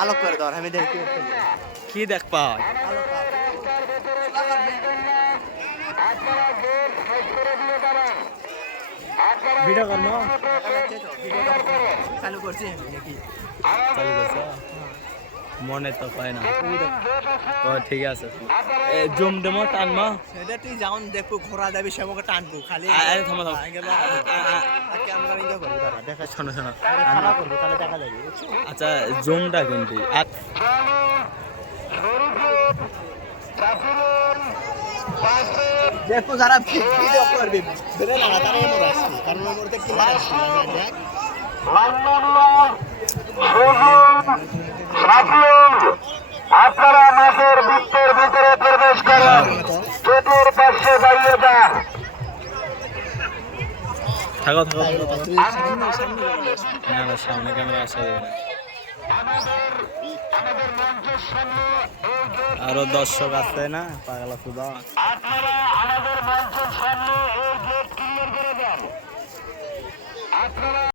আলোক করে দেওয়ার আমি দেখি কি দেখ পাও ভিডিও কর না চালু করছি আমি নাকি চালু করছো মনে তো পায় না ও ঠিক আছে জুম দেমো টানমা সেটা তুই যাওন দেখবো ঘোরা যাবি সে আমাকে টানবো খালি আরে থামো থামো ক্যামেরা ইয়ে করবো দাঁড়া দেখা শোনো শোনো খারাপ করবো তাহলে দেখা যাবে আচ্ছা জুমটা কিন্তু দেখো যারা ভিডিও করবে ধরে না তারা ওমর আসছে কারণ ওমর দেখতে আসছে দেখ আপনারা মাঠের বৃত্তের ভিতরে প্রবেশ করেন চতুর্পার্শ্বে দাঁড়িয়ে যান থাকো থাকো না না সামনে ক্যামেরা আসা যাবে না আরো দর্শক আছে না পাগলা সুদা আপনারা আমাদের মঞ্চের সামনে এই গেট ক্লিয়ার করে দেন আপনারা